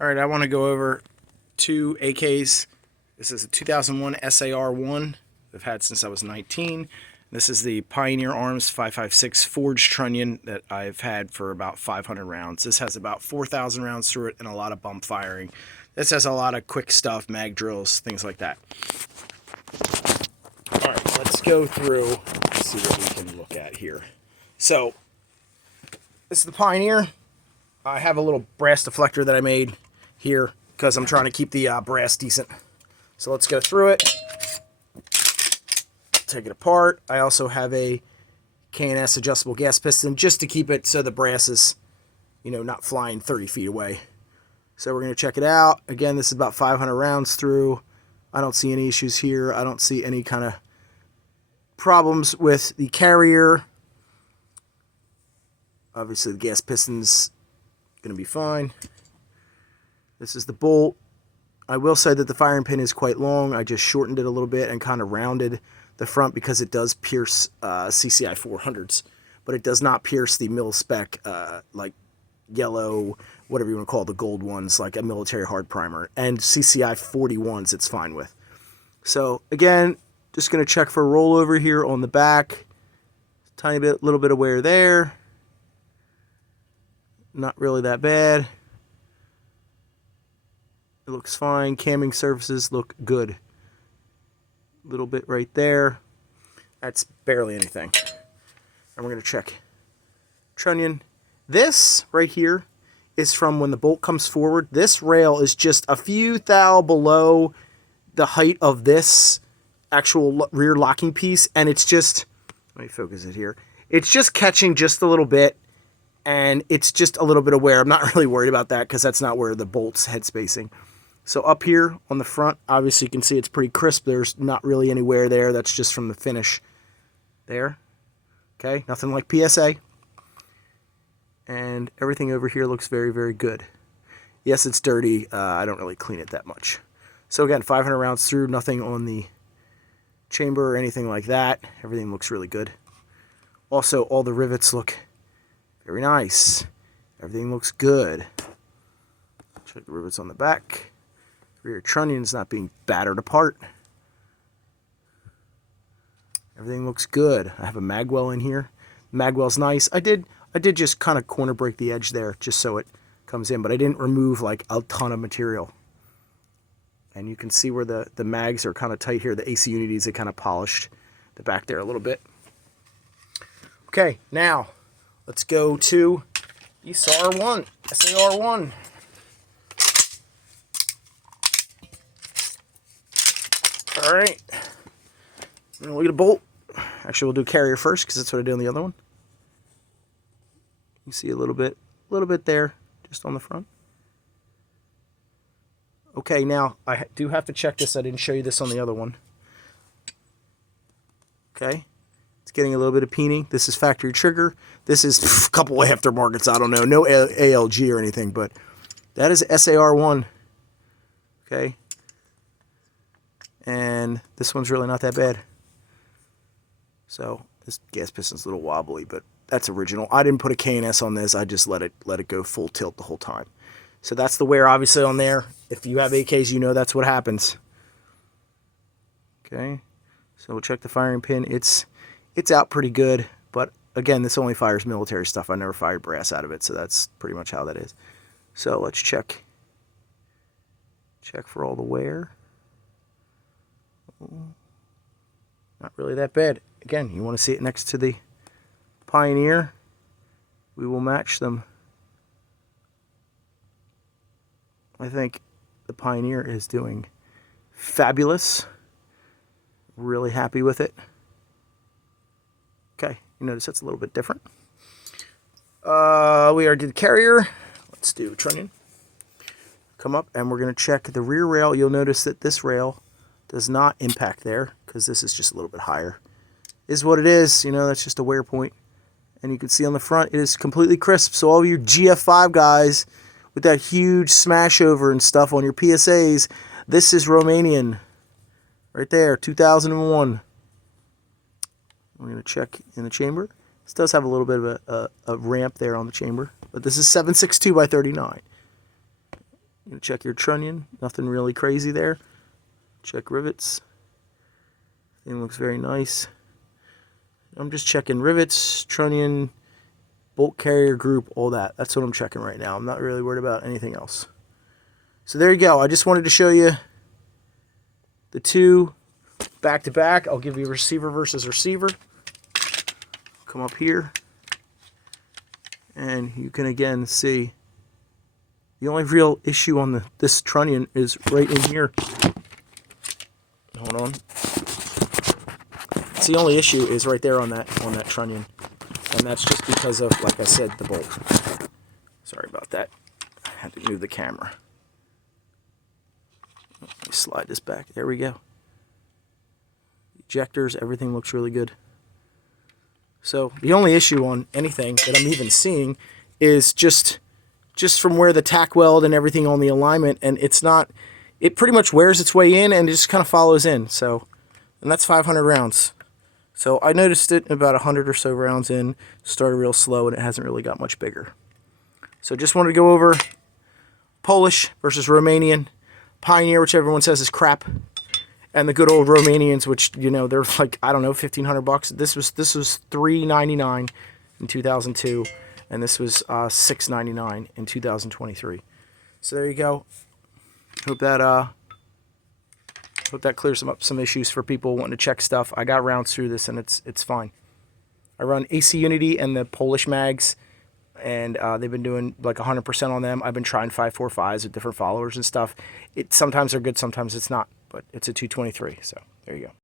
All right, I want to go over two AKs. This is a 2001 SAR-1 I've had since I was 19. This is the Pioneer Arms 5.56 forged trunnion that I've had for about 500 rounds. This has about 4,000 rounds through it and a lot of bump firing. This has a lot of quick stuff, mag drills, things like that. All right, let's go through and see what we can look at here. So, this is the Pioneer. I have a little brass deflector that I made here because I'm trying to keep the brass decent. So let's go through it. Take it apart. I also have a K&S adjustable gas piston just to keep it so the brass is, not flying 30 feet away. So we're going to check it out. Again, this is about 500 rounds through. I don't see any issues here. I don't see any kind of problems with the carrier. Obviously, the gas piston's going to be fine. This is the bolt. I will say that the firing pin is quite long. I just shortened it a little bit and kind of rounded the front because it does pierce CCI 400s, but it does not pierce the mil-spec, like yellow, whatever you want to call it, the gold ones, like a military hard primer, and CCI 41s it's fine with. So again, just going to check for rollover here on the back. Little bit of wear there. Not really that bad. It looks fine. Camming surfaces look good. Little bit right there. That's barely anything. And we're going to check trunnion. This right here is from when the bolt comes forward. This rail is just a few thou below the height of this actual rear locking piece, and it's just, let me focus it here. It's just catching just a little bit, and it's just a little bit of wear. I'm not really worried about that because that's not where the bolt's head spacing. So up here on the front, obviously you can see it's pretty crisp. There's not really any wear there. That's just from the finish there. Okay, nothing like PSA. And everything over here looks very, very good. Yes, it's dirty. I don't really clean it that much. So again, 500 rounds through, nothing on the chamber or anything like that. Everything looks really good. Also, all the rivets look very nice. Everything looks good. Check the rivets on the back. Rear trunnion's not being battered apart. Everything looks good. I have a magwell in here. Magwell's nice. I did just kind of corner break the edge there just so it comes in, but I didn't remove like a ton of material. And you can see where the mags are kind of tight here. The AC unities are kind of polished the back there a little bit. Okay, now let's go to the SAR-1, SAR-1. All right, we'll get a bolt. Actually, we'll do carrier first because that's what I did on the other one. You see a little bit there, just on the front. Okay, now I do have to check this. I didn't show you this on the other one. Okay, it's getting a little bit of peening. This is factory trigger. This is a couple aftermarkets. I don't know, no ALG or anything, but that is SAR-1. Okay. And this one's really not that bad. So this gas piston's a little wobbly, but that's original. I didn't put a K&S on this. I just let it go full tilt the whole time. So that's the wear obviously on there. If you have AKs, you know that's what happens. Okay. So we'll check the firing pin. It's out pretty good, but again, this only fires military stuff. I never fired brass out of it, so that's pretty much how that is. So let's check for all the wear. Not really that bad. Again, you want to see it next to the Pioneer. We will match them. I think the Pioneer is doing fabulous. Really happy with it. Okay, you notice it's a little bit different. We already did carrier. Let's do trunnion. Come up and we're going to check the rear rail. You'll notice that this rail does not impact there because this is just a little bit higher. Is what it is, that's just a wear point. And you can see on the front, it is completely crisp. So all of your GF5 guys with that huge smash over and stuff on your PSAs, this is Romanian. Right there, 2001. I'm going to check in the chamber. This does have a little bit of a ramp there on the chamber, but this is 762 by 39. to check your trunnion. Nothing really crazy there. Check rivets. Thing looks very nice. I'm just checking rivets, trunnion, bolt carrier group, all that. That's what I'm checking right now. I'm not really worried about anything else. So there you go. I just wanted to show you the two back to back. I'll give you receiver versus receiver. Come up here. And you can again see the only real issue on this trunnion is right in here. Hold on. It's the only issue is right there on that trunnion. And that's just because of, like I said, the bolt. Sorry about that. I had to move the camera. Let me slide this back. There we go. Ejectors, everything looks really good. So the only issue on anything that I'm even seeing is just from where the tack weld and everything on the alignment, and it pretty much wears its way in and it just kind of follows in. So, and that's 500 rounds. So I noticed it about 100 or so rounds in, started real slow, and it hasn't really got much bigger. So just wanted to go over Polish versus Romanian, Pioneer, which everyone says is crap, and the good old Romanians, which, you know, they're like, I don't know, $1,500. This was $399 in 2002, and this was $699 in 2023. So there you go. Hope that clears up some issues for people wanting to check stuff. I got rounds through this, and it's fine. I run AC Unity and the Polish mags, and they've been doing like 100% on them. I've been trying 545s with different followers and stuff. Sometimes they're good, sometimes it's not, but it's a 223, so there you go.